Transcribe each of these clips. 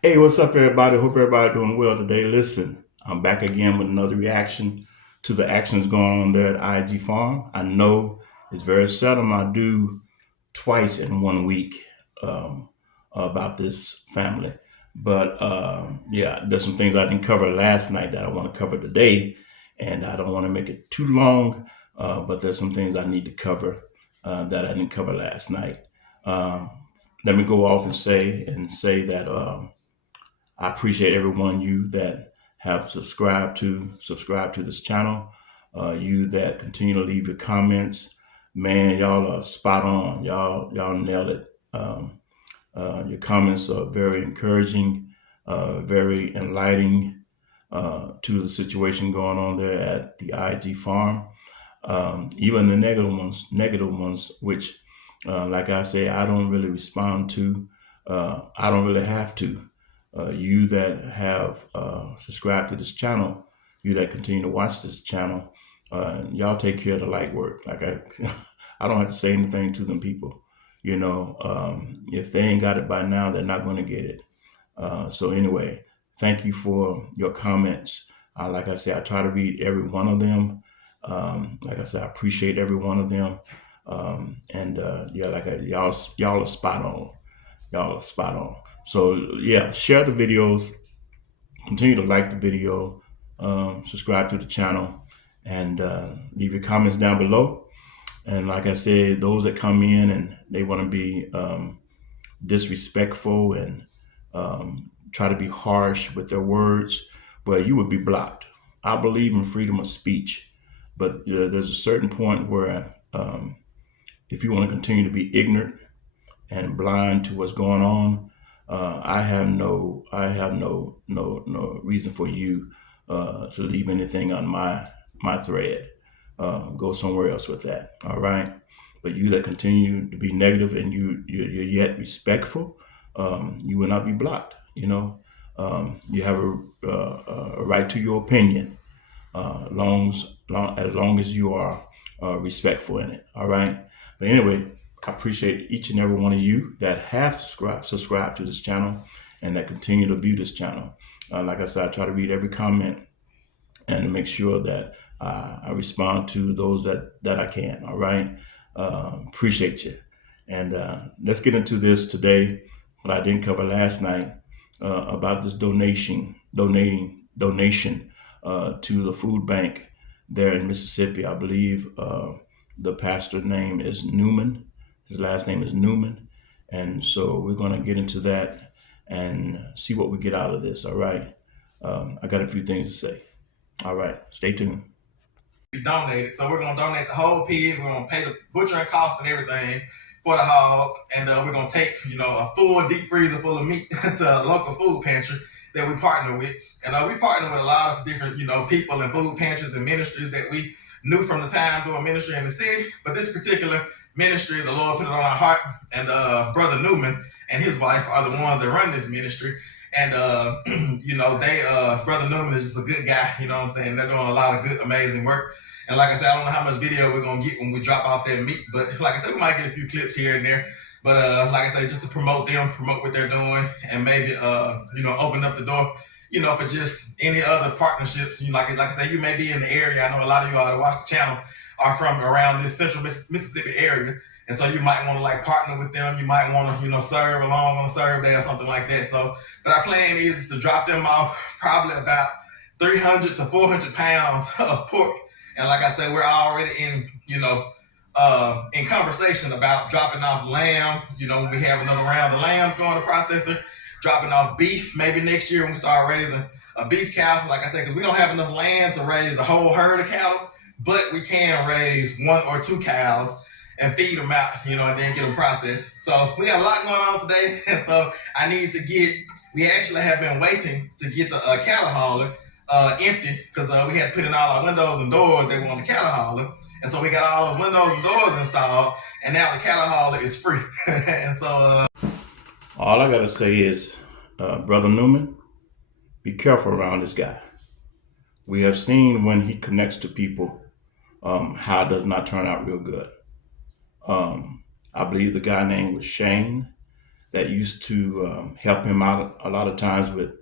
Hey, what's up, everybody? Hope everybody doing well today. Listen, I'm back again with another reaction to the actions going on there at IG Farm. I know it's very seldom I do twice in 1 week um, about this family, but yeah, there's some things I didn't cover last night that I want to cover today, and I don't want to make it too long. But there's some things I need to cover that I didn't cover last night. Um, Let me go off and say that. I appreciate everyone you that have subscribed to this channel. You that continue to leave your comments. Man, y'all are spot on. Y'all nail it. Your comments are very encouraging, very enlightening to the situation going on there at the IG farm. Even the negative ones, which, like I say, I don't really respond to. I don't really have to. You that have subscribed to this channel, you that continue to watch this channel, y'all take care of the light work. Like I don't have to say anything to them people. If they ain't got it by now, they're not going to get it. So anyway, thank you for your comments. Like I said, I try to read every one of them. Like I said, I appreciate every one of them. And yeah, y'all are spot on. Y'all are spot on. So yeah, share the videos, continue to like the video, subscribe to the channel, and leave your comments down below. And like I said, those that come in and they want to be disrespectful and try to be harsh with their words, well, you would be blocked. I believe in freedom of speech, but there's a certain point where if you want to continue to be ignorant and blind to what's going on, I have no reason for you to leave anything on my thread. Go somewhere else with that. All right. But you that continue to be negative and you're yet respectful, you will not be blocked. You have a right to your opinion, as long as you are respectful in it. All right. But anyway, I appreciate each and every one of you that have subscribed to this channel and that continue to view this channel. Like I said, I try to read every comment and to make sure that I respond to those that I can. All right. Appreciate you. And let's get into this today. What I didn't cover last night about this donation to the food bank there in Mississippi. I believe the pastor name is Newman. His last name is Newman. And so we're going to get into that and see what we get out of this. All right. I got a few things to say. All right. Stay tuned. Donated. So we're gonna donate the whole pig. We're gonna pay the butchering cost and everything for the hog, and we're gonna take a full deep freezer full of meat to a local food pantry that we partner with, and we partner with a lot of different people and food pantries and ministries that we knew from the time doing ministry in the city. But this particular ministry, the Lord put it on our heart, and Brother Newman and his wife are the ones that run this ministry. And they Brother Newman is just a good guy, you know what I'm saying? They're doing a lot of good, amazing work. And like I said, I don't know how much video we're gonna get when we drop off that meat, but like I said, we might get a few clips here and there. But like I said, just to promote them, promote what they're doing, and maybe open up the door, for just any other partnerships. Like I said, you may be in the area. I know a lot of you all that watch the channel are from around this central Mississippi area. And so you might want to partner with them. You might want to, serve along on a serve day or something like that. So, but our plan is to drop them off probably about 300 to 400 pounds of pork. And like I said, we're already in conversation about dropping off lamb. When we have another round of lambs going to processor, dropping off beef maybe next year when we start raising a beef cow. Like I said, because we don't have enough land to raise a whole herd of cattle, but we can raise 1 or 2 cows and feed them out, and then get them processed. So we got a lot going on today. And so we actually have been waiting to get the cattle hauler empty because we had to put in all our windows and doors that were on the cattle hauler. And so we got all the windows and doors installed, and now the cattle hauler is free. And so all I got to say is, Brother Newman, be careful around this guy. We have seen when he connects to people, how it does not turn out real good. I believe the guy name was Shane. that used to help him out a lot of times with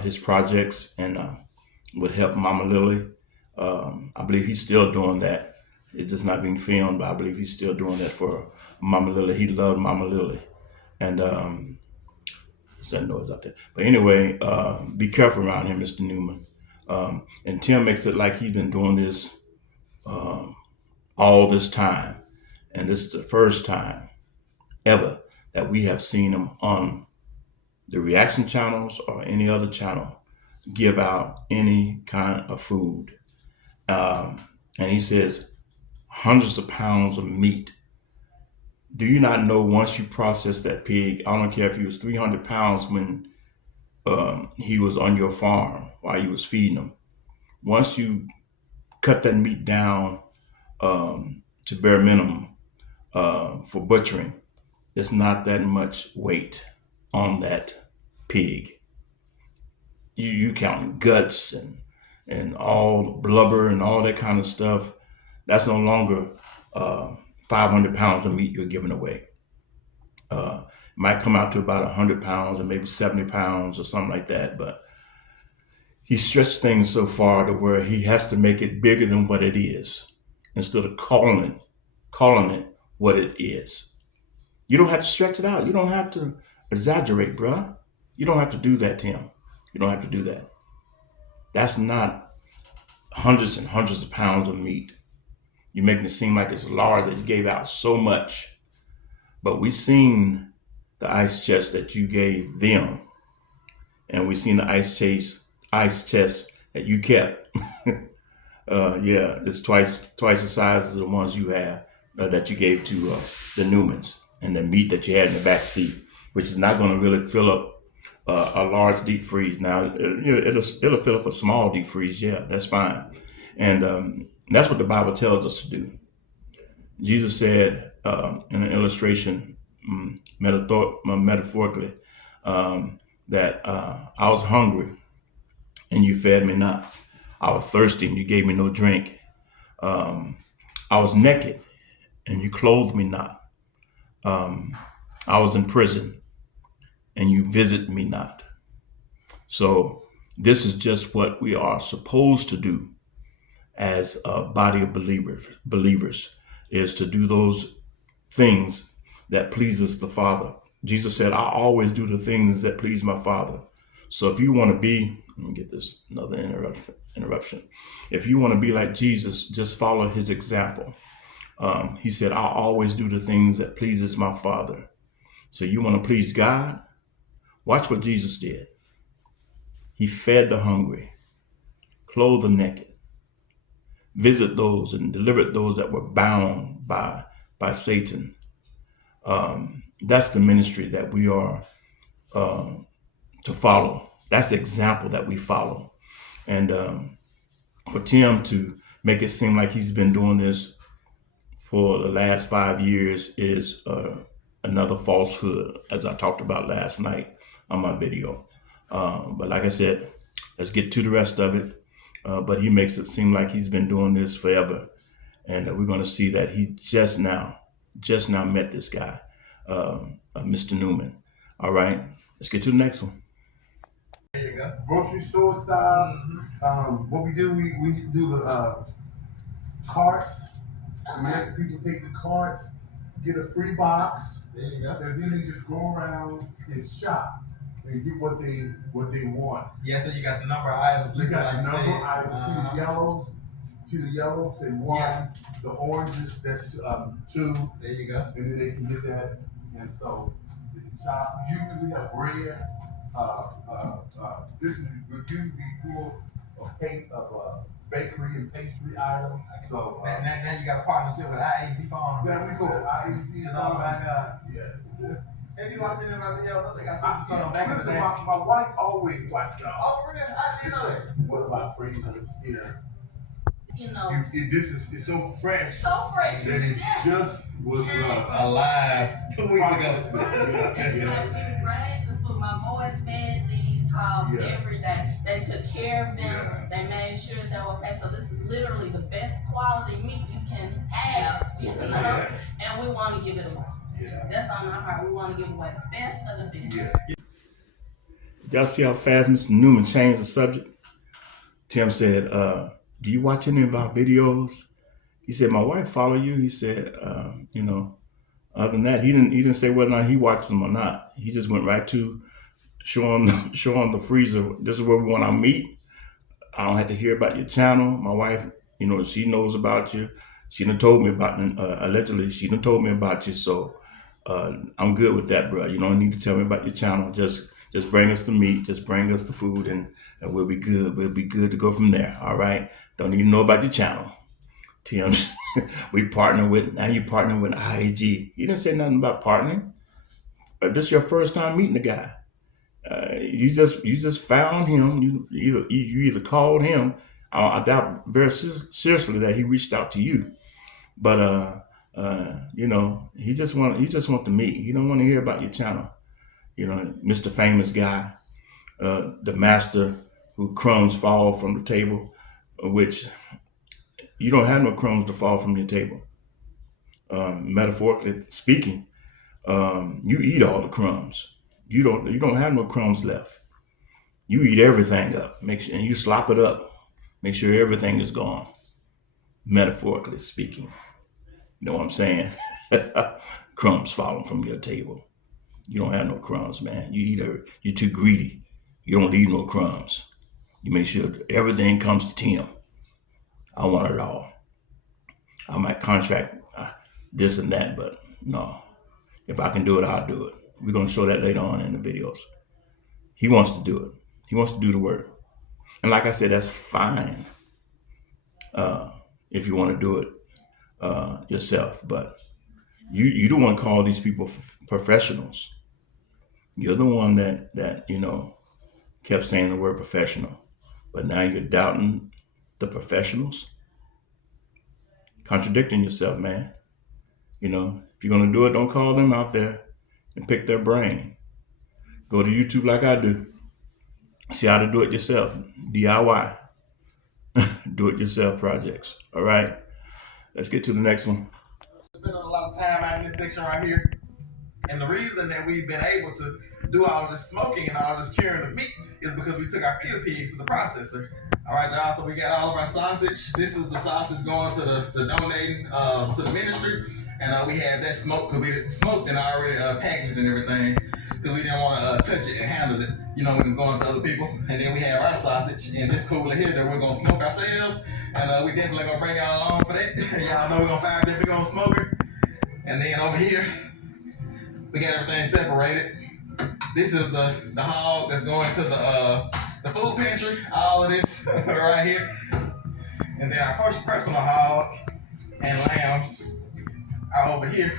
his projects and would help Mama Lily. I believe he's still doing that. It's just not being filmed, but I believe he's still doing that for Mama Lily. He loved Mama Lily. And what's that noise out there? But anyway, be careful around him, Mr. Newman. And Tim makes it like he's been doing this all this time. And this is the first time ever that we have seen him on the reaction channels or any other channel give out any kind of food. And he says hundreds of pounds of meat. Do you not know once you process that pig, I don't care if he was 300 pounds when he was on your farm while you was feeding him. Once you cut that meat down to bare minimum for butchering, it's not that much weight on that pig. You count guts and all the blubber and all that kind of stuff. That's no longer 500 pounds of meat you're giving away. Might come out to about 100 pounds or maybe 70 pounds or something like that. But he stretched things so far to where he has to make it bigger than what it is instead of calling it what it is. You don't have to stretch it out. You don't have to exaggerate, bruh. You don't have to do that, Tim. You don't have to do that. That's not hundreds and hundreds of pounds of meat. You're making it seem like it's large that you gave out so much. But we seen the ice chest that you gave them. And we seen the ice chest that you kept. Yeah, it's twice the size as the ones you have that you gave to the Newmans, and the meat that you had in the back seat, which is not going to really fill up a large deep freeze. Now it'll fill up a small deep freeze. Yeah, that's fine, and that's what the Bible tells us to do. Jesus said in an illustration, metaphorically, that I was hungry and you fed me not. I was thirsty and you gave me no drink. I was naked and you clothed me not. I was in prison and you visit me not. So this is just what we are supposed to do as a body of believers, is to do those things that pleases the Father. Jesus said, I always do the things that please my Father. So if you want to be, let me get this another interruption. If you want to be like Jesus, just follow his example. He said, I always do the things that pleases my Father. So you want to please God? Watch what Jesus did. He fed the hungry, clothed the naked, visit those and delivered those that were bound by Satan. That's the ministry that we are to follow. That's the example that we follow. And for Tim to make it seem like he's been doing this for the last 5 years is another falsehood, as I talked about last night on my video. But like I said, let's get to the rest of it. But he makes it seem like he's been doing this forever. And we're going to see that he just now met this guy, Mr. Newman. All right, let's get to the next one. There you go. Grocery store style. What we do, we do the carts. We let people take the carts, get a free box, There you go. and then they just go around and shop and get what they want. Yeah, so you got the number of items. You listed got the like number said. items, to the yellows, and one. Yeah. The oranges, that's 2, There you go. and then they can get that. And so they can shop. Usually we have bread. This is usually full of bakery and pastry items. So Now you got a partnership with IAG Farm. there we go. IAG And all my God. Yeah. Have you watched any of my videos? I think I sent you some back in the Listen, day. my wife always watched y'all. Oh, really? I didn't know that. One of my freezers here. You know, It's so fresh so fresh. that it just was Alive 2 weeks processed. ago. It's Yeah. like we raised this food. My boys fed these hogs Yeah. every day. They took care of them. Yeah. They made sure they were okay. So this is literally the best quality meat you can have, you know. Yeah. And we want to give it away. Yeah. That's on our heart. We want to give away the best of the best. Yeah. Y'all see how fast Mr. Newman changed the subject? Tim said, do you watch any of our videos? He said, my wife follow you. He said, other than that, he didn't say whether or not he watched them or not. He just went right to showing the freezer. This is where we want our meat. I don't have to hear about your channel. My wife, she knows about you. She done told me about, allegedly, she done told me about you. So I'm good with that, bro. You don't need to tell me about your channel. Just bring us the meat. Just bring us the food, and we'll be good. We'll be good to go from there. All right. Don't need to know about your channel. Tim, we partner with, now you partner with IAG. You didn't say nothing about partnering. This is your first time meeting the guy. You just found him. You either called him. I doubt very seriously that he reached out to you. But he just want to meet. He don't want to hear about your channel. Mr. Famous Guy, the master who crumbs fall from the table, which you don't have no crumbs to fall from your table. Metaphorically speaking, you eat all the crumbs. You don't have no crumbs left. You eat everything up. And you slop it up. Make sure everything is gone. Metaphorically speaking. You know what I'm saying? Crumbs falling from your table. You don't have no crumbs, man. You're too greedy. You don't leave no crumbs. You make sure everything comes to Tim. I want it all. I might contract this and that, but no. If I can do it, I'll do it. We're going to show that later on in the videos. He wants to do it. He wants to do the work. And like I said, that's fine if you want to do it yourself. But you don't want to call these people professionals. You're the one that kept saying the word professional. But now you're doubting the professionals. Contradicting yourself, man. If you're going to do it, don't call them out there and pick their brain. Go to YouTube like I do. See how to do it yourself. DIY. Do it yourself projects. All right. Let's get to the next one. Spending a lot of time out in this section right here. And the reason that we've been able to do all this smoking and all this curing of meat is because we took our feeder pigs to the processor. All right, y'all, so we got all of our sausage. This is the sausage going to the donating to the ministry. And we have that smoked, because we smoked and already packaged and everything, because we didn't want to touch it and handle it, when it's going to other people. And then we have our sausage in this cooler here that we're going to smoke ourselves. And we definitely going to bring y'all along for that. Y'all know we're going to fire that big old smoker. And then over here, we got everything separated. This is the hog that's going to the food pantry. All of this right here. And then our personal hog and lambs are over here.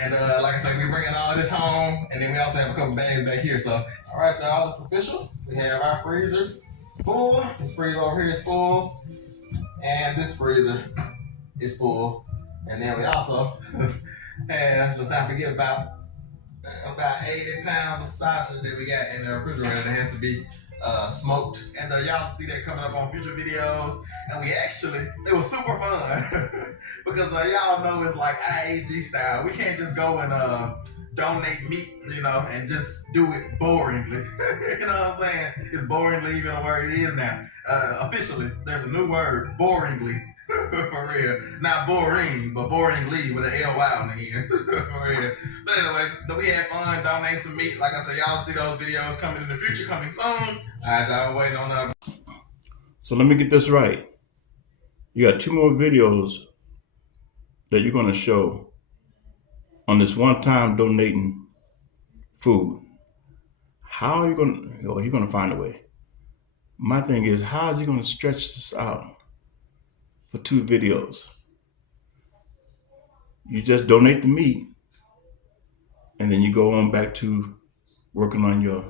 And like I said, we're bringing all of this home. And then we also have a couple bags back here. So, all right, y'all, it's official. We have our freezers full. This freezer over here is full. And this freezer is full. And then we also have, let's not forget about 80 pounds of sausage that we got in the refrigerator that has to be smoked. And y'all see that coming up on future videos. And it was super fun because y'all know it's like IAG style. We can't just go and donate meat, and just do it boringly. You know what I'm saying? It's boringly even a word it is now. Officially, there's a new word, boringly. For real. Not boring, but boringly with an L-Y on the end. For real. But anyway, we had fun donating some meat. Like I said, y'all see those videos coming in the future, coming soon. All right, y'all waiting on that. So let me get this right. You got 2 more videos that you're going to show on this one-time donating food. How are you going to, you're going to find a way. My thing is, how is he going to stretch this out for 2 videos? You just donate the meat, and then you go on back to working on your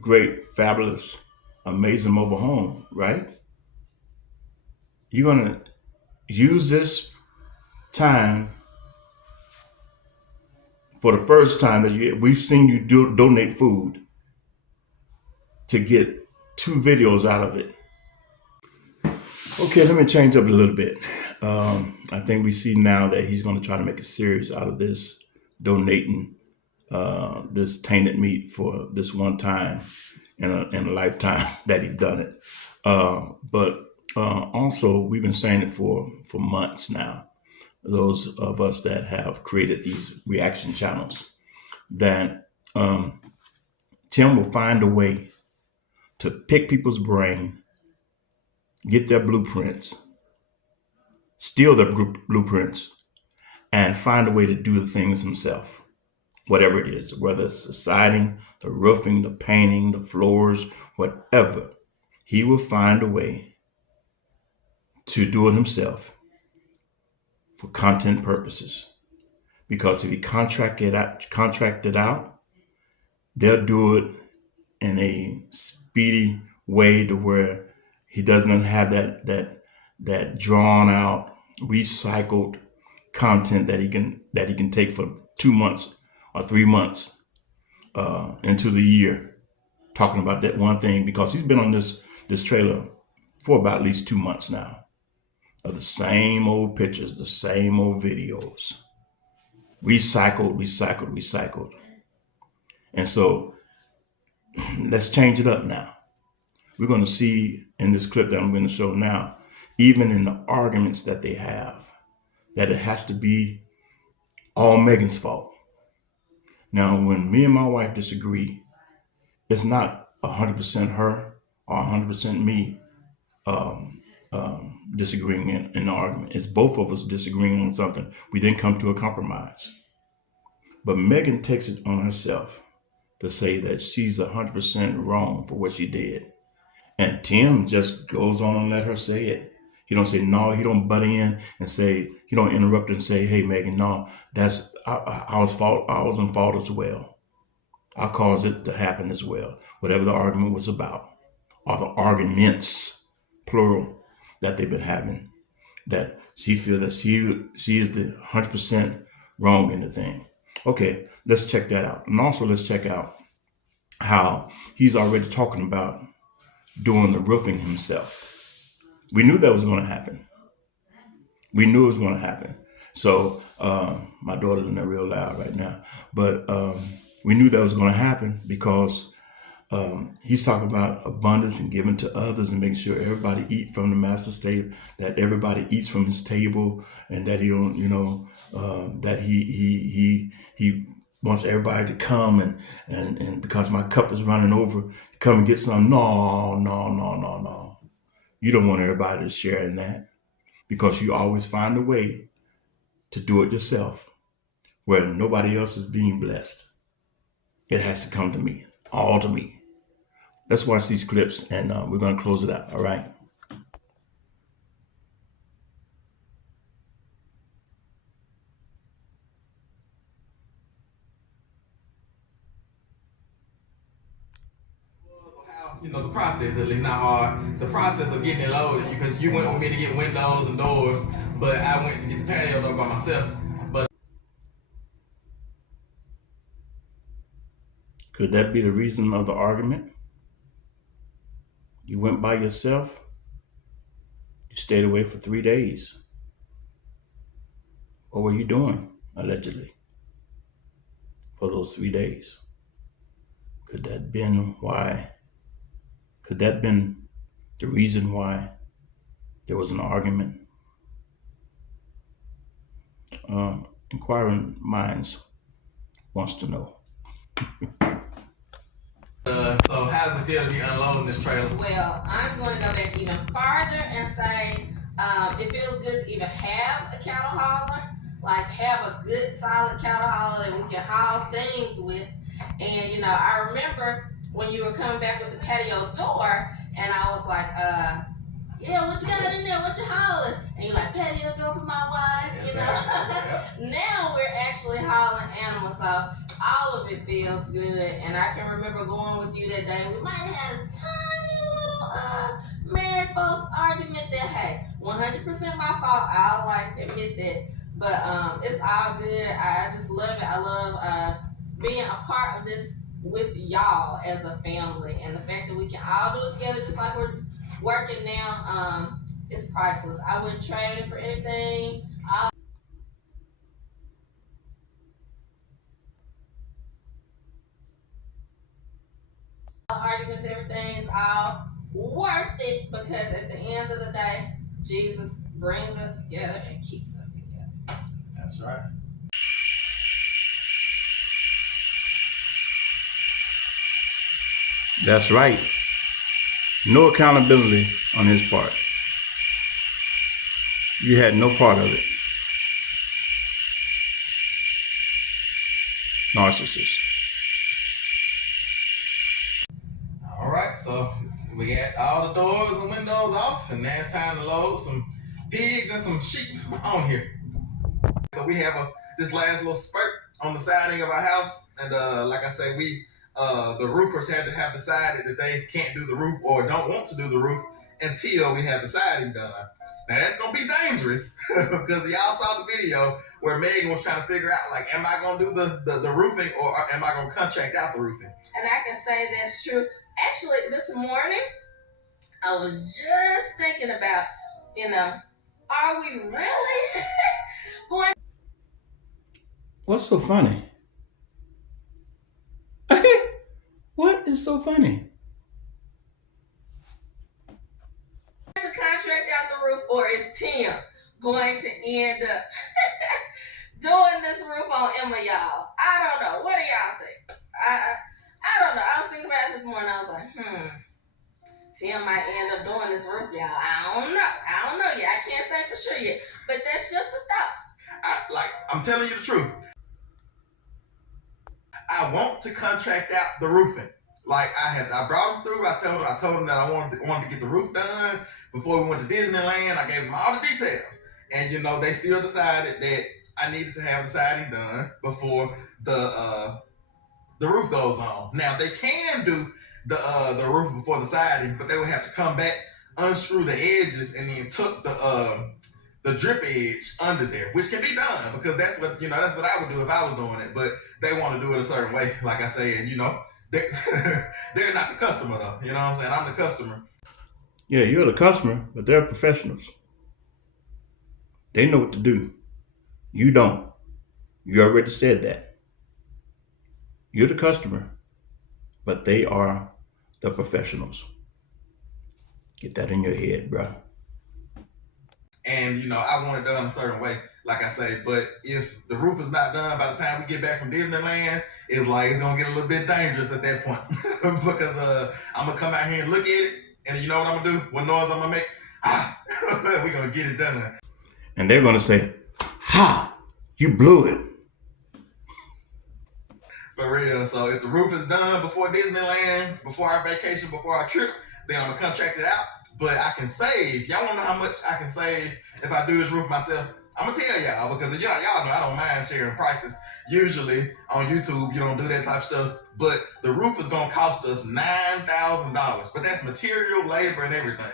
great, fabulous, amazing mobile home, right? You're going to use this time for the first time that we've seen you donate food to get 2 videos out of it. Okay, let me change up a little bit. I think we see now that he's going to try to make a series out of this, donating this tainted meat for this one time in a lifetime that he done it. But also, we've been saying it for months now. Those of us that have created these reaction channels, that Tim will find a way to pick people's brain, get their blueprints, steal their blueprints, and find a way to do the things himself. Whatever it is, whether it's the siding, the roofing, the painting, the floors, whatever, he will find a way to do it himself for content purposes. Because if he contracted out, they'll do it in a speedy way to where he doesn't have that drawn out, recycled content that he can take for 2 months or 3 months into the year, talking about that one thing, because he's been on this trailer for about at least 2 months now, of the same old pictures, the same old videos, recycled. And so let's change it up now. We're going to see in this clip that I'm going to show now, even in the arguments that they have, that it has to be all Megan's fault. Now, when me and my wife disagree, it's not 100% her or 100% me disagreeing in the argument. It's both of us disagreeing on something. We didn't come to a compromise. But Megan takes it on herself to say that she's 100% wrong for what she did. And Tim just goes on and let her say it. He don't say no. He don't butt in and say, he don't interrupt and say, hey, Megan, no, that's I was in fault as well. I caused it to happen as well. Whatever the argument was about, or the arguments, plural, that they've been having, that she feels that she is the 100% wrong in the thing. Okay, let's check that out. And also let's check out how he's already talking about doing the roofing himself. We knew that was going to happen. We knew it was going to happen. So my daughter's in there real loud right now. But we knew that was going to happen because he's talking about abundance and giving to others and making sure everybody eat from the master's table, that everybody eats from his table, and that he don't, that he wants everybody to come and because my cup is running over, come and get some. No. You don't want everybody to share in that, because you always find a way to do it yourself where nobody else is being blessed. It has to come to me, all to me. Let's watch these clips and we're going to close it out. All right. The process, at least not hard. The process of getting it loaded. You went with me to get windows and doors, but I went to get the patio door by myself. But could that be the reason of the argument? You went by yourself. You stayed away for 3 days. What were you doing, allegedly, for those 3 days? Could that been why? Could that been the reason why there was an argument? Inquiring minds wants to know. So how does it feel to be unloading this trailer? Well, I'm going to go back even farther and say it feels good to even have a cattle hauler, like have a good solid cattle hauler that we can haul things with. And I remember when you were coming back with the patio door, and I was like, yeah, what you got in there? What you hauling? And you're like, patio door for my wife, Now we're actually hauling animals, so all of it feels good. And I can remember going with you that day. We might have had a tiny little married folks argument that, hey, 100% my fault. I don't like to admit that. But it's all good. I just love it. I love being a part of this with y'all as a family. And the fact that we can all do it together just like we're working now. it's priceless. I wouldn't trade it for anything. All arguments, everything is all worth it because at the end of the day, Jesus brings us together and keeps us together. That's right. That's right. No accountability on his part. You had no part of it. Narcissist. All right, so we got all the doors and windows off, and now it's time to load some pigs and some sheep on here. So we have this last little spurt on the siding of our house, and like I say, the roofers had to have decided that they can't do the roof or don't want to do the roof until we have the siding done. Now that's gonna be dangerous because y'all saw the video where Megan was trying to figure out, like, am I gonna do the roofing or am I gonna contract out the roofing? And I can say that's true. Actually, this morning, I was just thinking about, are we really going? What's so funny? What is so funny? To contract out the roof, or is Tim going to end up doing this roof on Emma, y'all? I don't know. What do y'all think? I don't know. I was thinking about it this morning. I was like, Tim might end up doing this roof, y'all. I don't know yet. I can't say for sure yet, but that's just a thought. I'm telling you the truth. I want to contract out the roofing. Like I brought him through. I told him that I wanted to get the roof done before we went to Disneyland. I gave them all the details, and they still decided that I needed to have the siding done before the roof goes on. Now they can do the roof before the siding, but they would have to come back, unscrew the edges, and then tuck the drip edge under there, which can be done because that's what I would do if I was doing it. But they want to do it a certain way, like I say, and they're not the customer though. You know what I'm saying? I'm the customer. Yeah, you're the customer, but they're professionals. They know what to do. You don't. You already said that. You're the customer, but they are the professionals. Get that in your head, bro. And I want it done a certain way, like I say. But if the roof is not done by the time we get back from Disneyland, it's gonna get a little bit dangerous at that point because I'm gonna come out here and look at it, and you know what I'm gonna do? What noise I'm gonna make? We're gonna get it done. And they're gonna say, "Ha! You blew it." For real. So if the roof is done before Disneyland, before our vacation, before our trip, then I'm gonna contract it out. But I can save. Y'all wanna know how much I can save if I do this roof myself? I'm gonna tell y'all because y'all know I don't mind sharing prices. Usually on YouTube, you don't do that type of stuff. But the roof is gonna cost us $9,000. But that's material, labor, and everything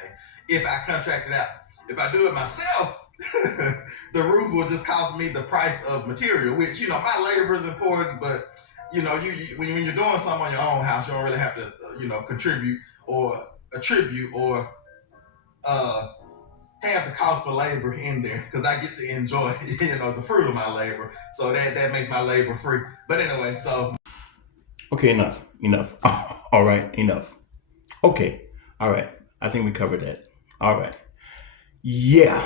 if I contract it out. If I do it myself, the roof will just cost me the price of material, which my labor is important, but you when you're doing something on your own house, you don't really have to contribute or attribute or have the cost for labor in there because I get to enjoy the fruit of my labor, so that makes my labor free. But anyway, so okay, enough. All right, enough. Okay, all right. I think we covered that. All right. Yeah.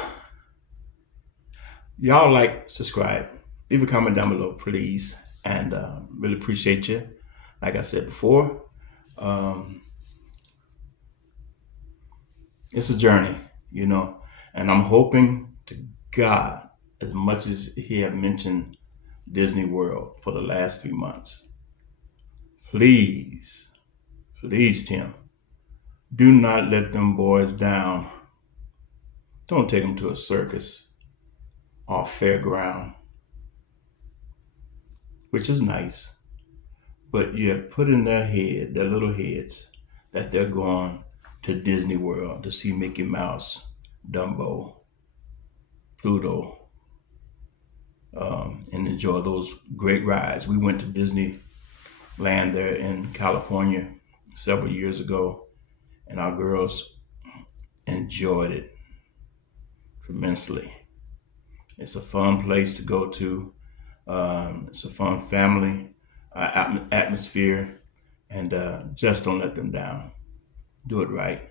Y'all like, subscribe, leave a comment down below, please. And really appreciate you. Like I said before, it's a journey, and I'm hoping to God, as much as he had mentioned Disney World for the last few months, please, Tim, do not let them boys down. Don't take them to a circus or fairground, which is nice, but you have put in their little heads, that they're going to Disney World to see Mickey Mouse, Dumbo, Pluto, and enjoy those great rides. We went to Disneyland there in California several years ago, and our girls enjoyed it. tremendously. It's a fun place to go to. It's a fun family atmosphere, and just don't let them down. Do it right,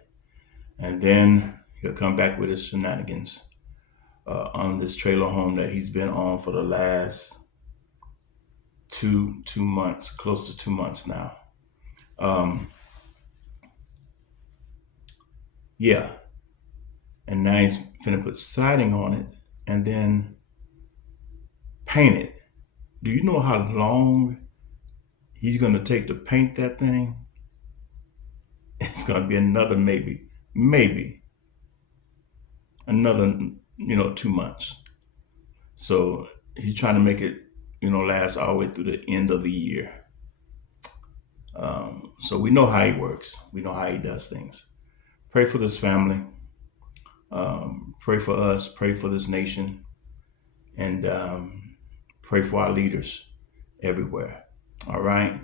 and then he'll come back with his shenanigans on this trailer home that he's been on for the last two months, close to 2 months now. Yeah, and now he's finna put siding on it and then paint it. Do you know how long he's gonna take to paint that thing? It's gonna be another maybe another 2 months. So he's trying to make it last all the way through the end of the year. So we know how he works. We know how he does things. Pray for this family. Pray for us. Pray for this nation. And pray for our leaders everywhere. All right.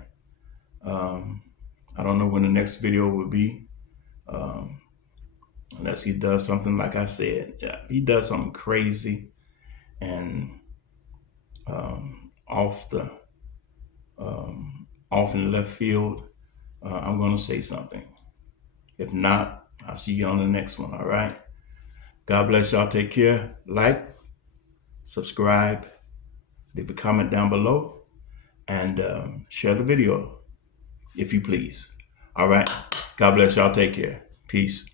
I don't know when the next video will be. Unless he does something, like I said, he does something crazy and off in left field, I'm going to say something. If not, I'll see you on the next one. All right. God bless y'all. Take care. Like, subscribe, leave a comment down below, and share the video if you please. All right. God bless y'all. Take care. Peace.